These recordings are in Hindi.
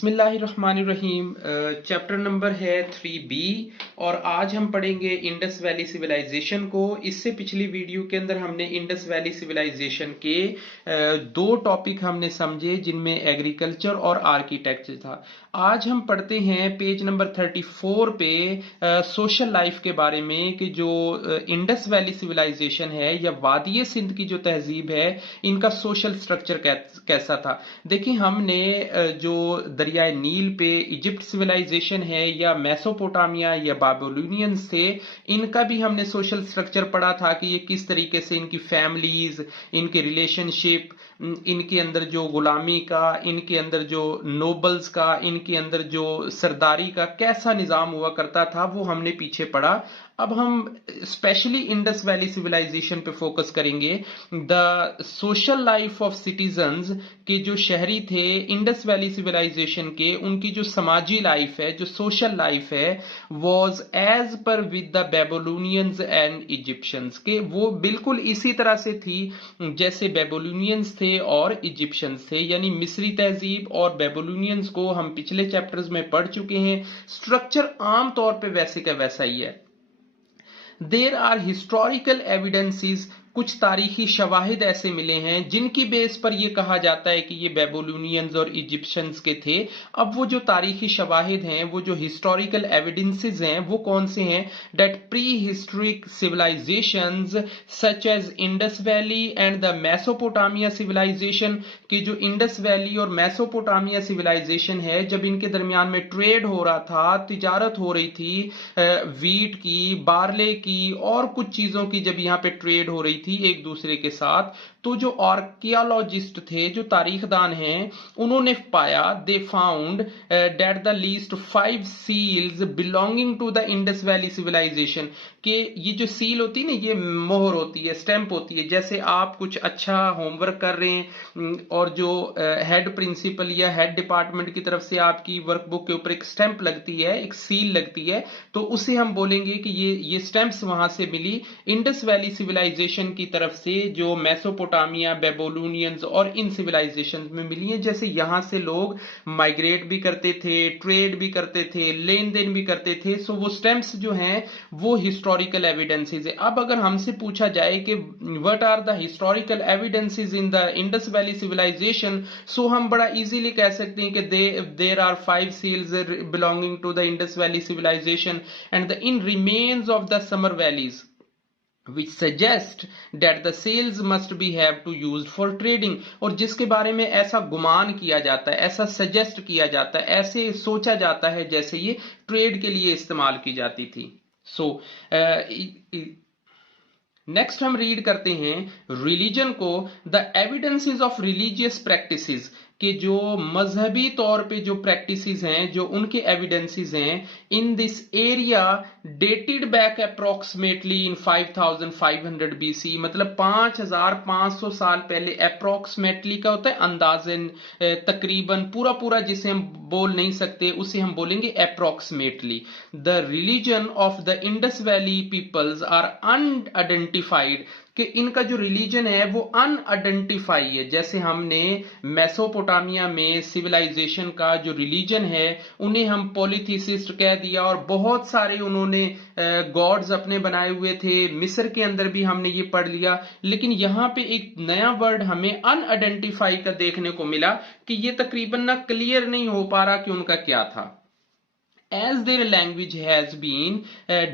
बिस्मिल्लाहिर्रहमानिर्रहीम। चैप्टर नंबर है 3B और आज हम पढ़ेंगे इंडस वैली सिविलाइजेशन को। इससे पिछली वीडियो के अंदर हमने इंडस वैली सिविलाइजेशन के दो टॉपिक हमने समझे जिनमें एग्रीकल्चर और आर्किटेक्चर था। आज हम पढ़ते हैं पेज नंबर 34 पे सोशल लाइफ के बारे में कि जो इंडस वैली सिविलाइजेशन है या वादिये सिंध की जो तहजीब है इनका सोशल स्ट्रक्चर कैसा था। देखिए हमने जो दरियाए नील पे इजिप्ट सिविलाइजेशन है या मेसोपोटामिया या बाबिलोनियंस थे, इनका भी हमने सोशल स्ट्रक्चर पढ़ा था कि ये किस तरीके से इनकी फैमिलीज, इनके रिलेशनशिप, इनके अंदर जो गुलामी का, इनके अंदर जो नोबल्स का, इनके अंदर जो सरदारी का कैसा निजाम हुआ करता था वो हमने पीछे पढ़ा। अब हम स्पेशली इंडस वैली सिविलाइजेशन पे फोकस करेंगे। The social life of citizens के जो शहरी थे इंडस वैली सिविलाइजेशन के, उनकी जो समाजी लाइफ है, जो सोशल लाइफ है, was as par with the Babylonians and Egyptians के, वो बिल्कुल इसी तरह से थी जैसे बेबोलोनियंस थे और इजिप्शियंस थे। यानी मिस्री तहजीब और बेबोलोनियंस को हम पिछले चैप्टर्स में पढ़ चुके हैं। स्ट्रक्चर आम तौर पे वैसे का वैसा ही है। देर आर हिस्टोरिकल एविडेंसेस, कुछ तारीखी शवाहिद ऐसे मिले हैं जिनकी बेस पर यह कहा जाता है कि ये बेबोलोनियंस और इजिप्शियंस के थे। अब वो जो तारीखी शवाहिद हैं, वो जो हिस्टोरिकल एविडेंसेस हैं, वो कौन से हैं? That prehistoric civilizations such as Indus Valley and the Mesopotamia civilization, कि जो इंडस वैली और मेसोपोटामिया सिविलाइजेशन है, जब इनके दरमियान में ट्रेड हो रहा था, तिजारत हो रही थी वीट की, बार्ले की और कुछ चीजों की, जब यहाँ पे ट्रेड हो रही थी एक दूसरे के साथ, तो जो आर्कियोलॉजिस्ट थे, जो तारीखदान हैं, उन्होंने पाया, they found that the least 5 seals belonging to the Indus valley civilization, कि ये जो सील होती है ना, ये मोहर होती है, स्टैंप होती है। जैसे आप कुछ अच्छा होमवर्क कर रहे हैं और जो हेड प्रिंसिपल या हेड डिपार्टमेंट की तरफ से आपकी वर्कबुक के ऊपर एक स्टैंप लगती है, एक सील लगती है, तो उसे हम बोलेंगे कि ये स्टैंप्स वहां से मिली इंडस वैली सिविलाइजेशन की तरफ से, जो मेसोपोटामिया, बेबोलोनियंस और इन सिविलाइजेशन में मिली है। जैसे यहां से लोग माइग्रेट भी करते थे, ट्रेड भी करते थे, लेन देन भी करते थे। सो वो स्टैंप्स जो हैं वो हिस्टोरिकल एविडेंसेस है। अब अगर हमसे पूछा जाए कि what are the historical evidences in the Indus valley civilization, so हम बड़ा इजीली कह सकते हैं कि there are 5 seals belonging to the Indus valley civilization and the in remains of the summer valleys, which suggest that the sails must be have to used for trading, और जिसके बारे में ऐसा गुमान किया जाता है, ऐसा सजेस्ट किया जाता है, ऐसे सोचा जाता है जैसे ये ट्रेड के लिए इस्तेमाल की जाती थी। सो नेक्स्ट हम रीड करते हैं रिलीजन को। The evidences of religious practices, कि जो मजहबी तौर पे जो प्रैक्टिसेस हैं, जो उनके एविडेंसेस हैं in this area, dated back approximately in 5500 BC, मतलब 5500 साल पहले। अप्रोक्सीमेटली का होता है अंदाजन, तकरीबन, पूरा पूरा जिसे हम बोल नहीं सकते उसे हम बोलेंगे approximately. The religion of the Indus Valley peoples are unidentified, कि इनका जो रिलीजन है वो अनआइडेंटिफाई है। जैसे हमने मेसोपोटामिया में सिविलाइजेशन का जो रिलीजन है उन्हें हम पॉलीथीसिस्ट कह दिया और बहुत सारे उन्होंने गॉड्स अपने बनाए हुए थे। मिस्र के अंदर भी हमने ये पढ़ लिया, लेकिन यहां पे एक नया वर्ड हमें अनआइडेंटिफाई का देखने को मिला कि ये तकरीबन ना क्लियर नहीं हो पा रहा कि उनका क्या था। As their language has been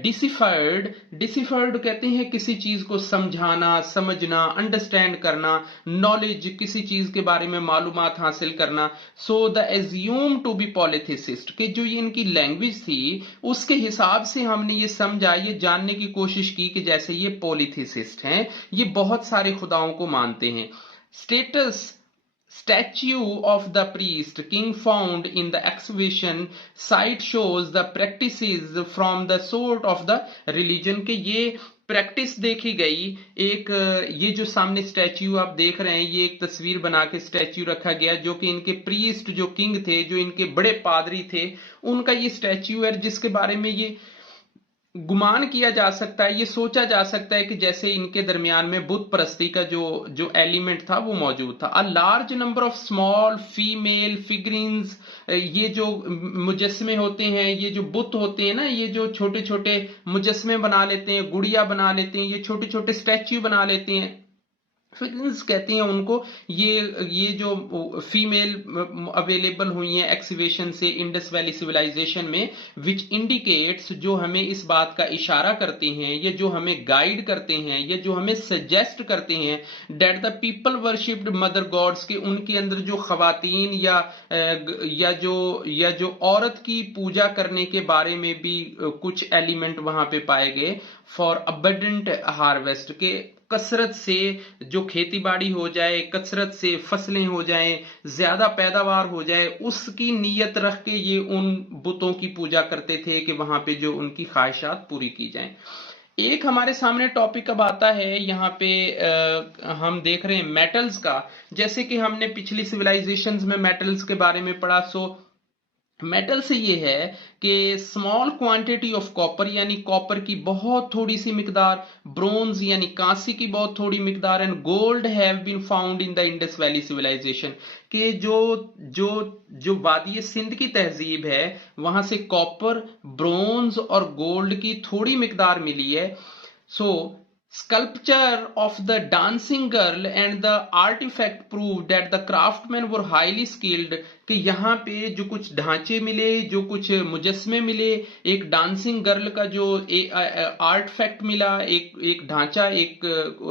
deciphered, deciphered कहते हैं किसी चीज को समझाना, समझना, अंडरस्टैंड करना, नॉलेज, किसी चीज के बारे में मालूमात हासिल करना। So they assume to be polytheist, कि जो ये इनकी लैंग्वेज थी उसके हिसाब से हमने ये समझा, ये जानने की कोशिश की कि जैसे ये पॉलिथिसिस्ट हैं, ये बहुत सारे खुदाओं को मानते हैं। Status statue of the priest king found in the excavation site shows the practices from the sort of the religion, के ये प्रैक्टिस देखी गई। एक ये जो सामने स्टैच्यू आप देख रहे हैं, ये एक तस्वीर बना के स्टैच्यू रखा गया जो कि इनके प्रीस्ट, जो किंग थे, जो इनके बड़े पादरी थे, उनका ये स्टैच्यू है जिसके बारे में ये गुमान किया जा सकता है, ये सोचा जा सकता है कि जैसे इनके दरमियान में बुत परस्ती का जो एलिमेंट था वो मौजूद था। A large number of small female figurines, ये जो मुजस्मे होते हैं, ये जो बुत होते हैं ना, ये जो छोटे छोटे मुजस्मे बना लेते हैं, गुड़िया बना लेते हैं, ये छोटे छोटे स्टैच्यू बना लेते हैं, फिगरिन्स कहते हैं उनको। ये जो फीमेल अवेलेबल हुई हैं एक्सिबिशन से इंडस वैली सिविलाइजेशन में, विच इंडिकेट्स, जो हमें इस बात का इशारा करते हैं, ये जो हमें गाइड करते हैं, ये जो हमें सजेस्ट करते हैं that the people worshipped mother gods, के उनके अंदर जो खवातीन या जो औरत की पूजा करने के बारे में भी कुछ एलिमेंट वहां पे पाए गए फॉर अबंडेंट हार्वेस्ट, के कसरत से जो खेती बाड़ी हो जाए, कसरत से फसलें हो जाएं, ज्यादा पैदावार हो जाए, उसकी नीयत रख के ये उन बुतों की पूजा करते थे कि वहां पे जो उनकी ख्वाहिशात पूरी की जाएं। एक हमारे सामने टॉपिक अब आता है यहाँ पे, हम देख रहे हैं मेटल्स का। जैसे कि हमने पिछली सिविलाइजेशंस में मेटल्स के बारे में पढ़ा, सो मेटल से ये है कि स्मॉल क्वांटिटी ऑफ कॉपर, यानी कॉपर की बहुत थोड़ी सी मिकदार, ब्रोंज यानी कांसी की बहुत थोड़ी मिकदार, and gold have been found in the Indus valley civilization, के जो जो जो वादी सिंध की तहजीब है वहां से कॉपर, ब्रोंज और गोल्ड की थोड़ी मिकदार मिली है। सो sculpture of the dancing girl and the artifact proved that the craftsmen were highly skilled, कि यहाँ पे जो कुछ ढांचे मिले, जो कुछ मुजस्मे मिले, एक डांसिंग गर्ल का जो आर्टफैक्ट मिला, एक ढांचा, एक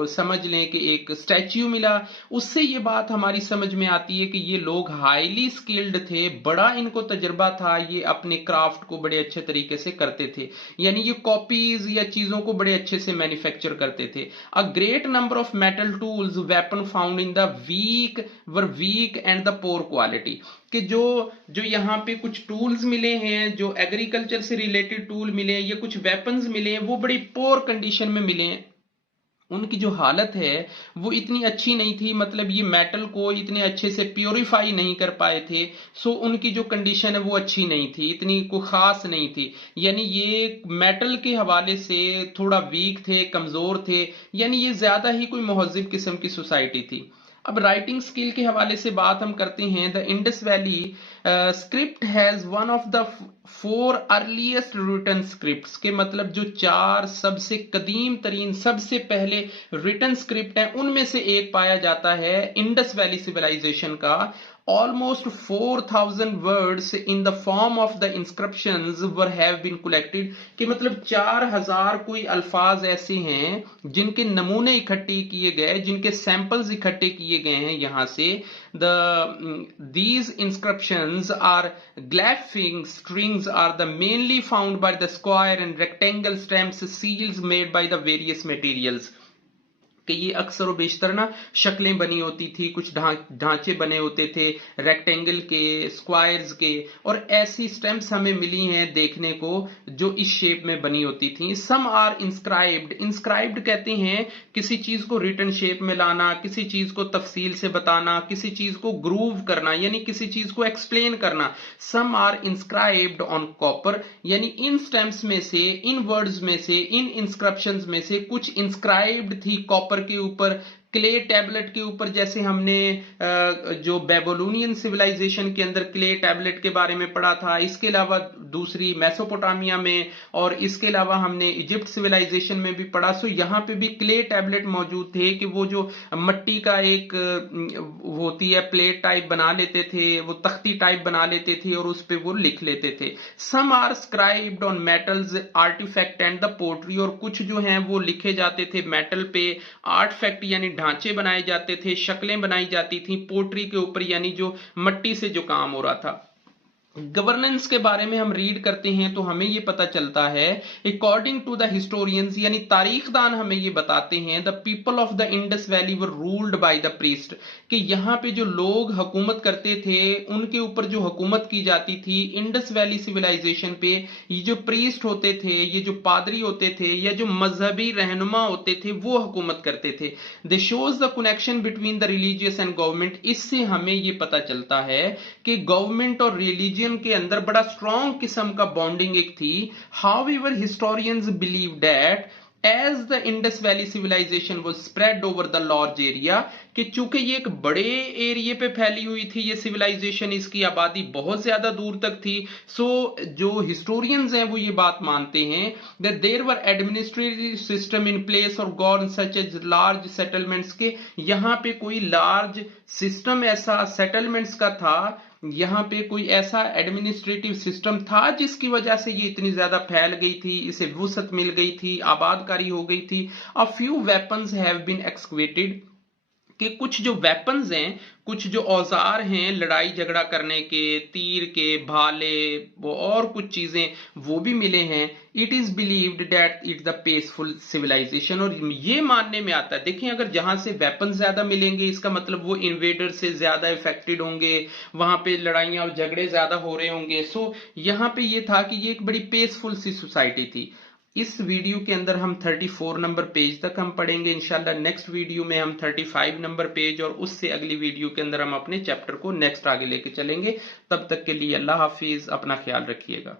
समझ लें कि एक स्टैच्यू मिला, उससे ये बात हमारी समझ में आती है कि ये लोग हाईली स्किल्ड थे, बड़ा इनको तजर्बा था, ये अपने क्राफ्ट को बड़े अच्छे तरीके से करते थे, यानी ये कॉपीज या चीजों को बड़े अच्छे से मैन्युफैक्चर करते थे। A great number of metal tools weapon found in the weak and the poor quality, कि जो यहाँ पे कुछ टूल्स मिले हैं, जो एग्रीकल्चर से रिलेटेड टूल मिले हैं, ये कुछ वेपन्स मिले हैं, वो बड़ी पोर कंडीशन में मिले हैं, उनकी जो हालत है वो इतनी अच्छी नहीं थी, मतलब ये मेटल को इतने अच्छे से प्योरीफाई नहीं कर पाए थे, सो उनकी जो कंडीशन है वो अच्छी नहीं थी, इतनी कोई खास नहीं थी, यानी ये मेटल के हवाले से थोड़ा वीक थे, कमजोर थे, यानी ये ज्यादा ही कोई महजिब किस्म की सोसाइटी थी। अब राइटिंग स्किल के हवाले से बात हम करते हैं। The Indus Valley script has one of the 4 earliest written scripts, के मतलब जो 4 सबसे कदीम तरीन, सबसे पहले रिटन स्क्रिप्ट है, उनमें से एक पाया जाता है इंडस वैली सिविलाइजेशन का। Almost 4,000 words in the form of the inscriptions have been collected, कि मतलब 4,000 कोई अल्फाज ऐसे हैं जिनके नमूने इकट्ठे किए गए, जिनके सैंपल्स इकट्ठे किए गए हैं यहां से। These inscriptions are glyphing strings are the mainly found by the square and rectangle stamps seals made by the various materials, कि ये अक्सर और बेशतर ना शक्लें बनी होती थी, कुछ ढांचे बने होते थे रेक्टेंगल के, स्क्वायर्स के, और ऐसी स्टैम्प्स हमें मिली हैं देखने को जो इस शेप में बनी होती थी। सम आर इंस्क्राइब्ड, इंस्क्राइब्ड कहते हैं किसी चीज को रिटन शेप में लाना, किसी चीज को तफसील से बताना, किसी चीज को ग्रूव करना, यानी किसी चीज को एक्सप्लेन करना। Some are inscribed on copper, यानी इन स्टैम्प्स में से, इन वर्ड्स में से, इन इंस्क्रिप्शंस में से कुछ इंस्क्राइब्ड थी कॉपर के ऊपर, क्ले टैबलेट के ऊपर, जैसे हमने जो बेबीलोनियन सिविलाइजेशन के अंदर क्ले टैबलेट के बारे में पढ़ा था, इसके अलावा दूसरी मेसोपोटामिया में, और इसके अलावा हमने इजिप्ट सिविलाइजेशन में भी पढ़ा। सो यहाँ पे भी क्ले टैबलेट मौजूद थे, कि वो जो मट्टी का एक होती है प्लेट टाइप बना लेते थे, वो तख्ती टाइप बना लेते थे और उस पे वो लिख लेते थे। Some are scribed on metals artifact and the pottery, और कुछ जो हैं वो लिखे जाते थे मेटल पे, आर्टिफैक्ट यानी ढांचे बनाए जाते थे, शक्लें बनाई जाती थी पोट्री के ऊपर, यानी जो मट्टी से जो काम हो रहा था। गवर्नेंस के बारे में हम रीड करते हैं तो हमें ये पता चलता है, अकॉर्डिंग टू द हिस्टोरियंस, यानी तारीखदान हमें ये बताते हैं, the people of the Indus valley were ruled by the priest, कि यहाँ पे जो लोग हुकूमत करते थे, उनके ऊपर जो हुकूमत की जाती थी इंडस वैली सिविलाइजेशन पे, ये जो प्रीस्ट होते थे, ये जो पादरी होते थे, या जो मजहबी रहनुमा होते थे, वो हुकूमत करते थे। दे shows the connection between the religious and government, इससे हमें ये पता चलता है कि गवर्नमेंट और रिलीजियन रीजन के अंदर बड़ा स्ट्रॉन्ग किस्म का बॉन्डिंग एक थी। However historians believe that as the Indus valley civilization was spread over the large area, कि चूंकि ये एक बड़े एरिया पे फैली हुई थी ये सिविलाइजेशन, इसकी आबादी बहुत ज्यादा दूर तक थी। सो जो हिस्टोरियंस हैं वो ये बात मानते हैं that there were administrative system in place और gone such as large settlements, के यहाँ पे कोई लार्ज सिस्टम ऐसा सेटलमेंट्स का था, यहाँ पे कोई ऐसा एडमिनिस्ट्रेटिव सिस्टम था जिसकी वजह से ये इतनी ज्यादा फैल गई थी, इसे वुसअत मिल गई थी, आबादकारी हो गई थी। A few weapons have been excavated, कि कुछ जो वेपन्स हैं, कुछ जो औजार हैं लड़ाई झगड़ा करने के, तीर के, भाले, वो और कुछ चीजें वो भी मिले हैं। It is believed that it's the peaceful civilization, और ये मानने में आता है, देखिए अगर जहां से वेपन ज्यादा मिलेंगे इसका मतलब वो इन्वेडर से ज्यादा इफेक्टेड होंगे, वहां पे लड़ाइयां और झगड़े ज्यादा हो रहे होंगे। सो यहाँ पे ये था कि ये एक बड़ी पीसफुल सी सोसाइटी थी। इस वीडियो के अंदर हम 34 नंबर पेज तक हम पढ़ेंगे इंशाल्लाह। नेक्स्ट वीडियो में हम 35 नंबर पेज और उससे अगली वीडियो के अंदर हम अपने चैप्टर को नेक्स्ट आगे लेके चलेंगे। तब तक के लिए अल्लाह हाफिज, अपना ख्याल रखिएगा।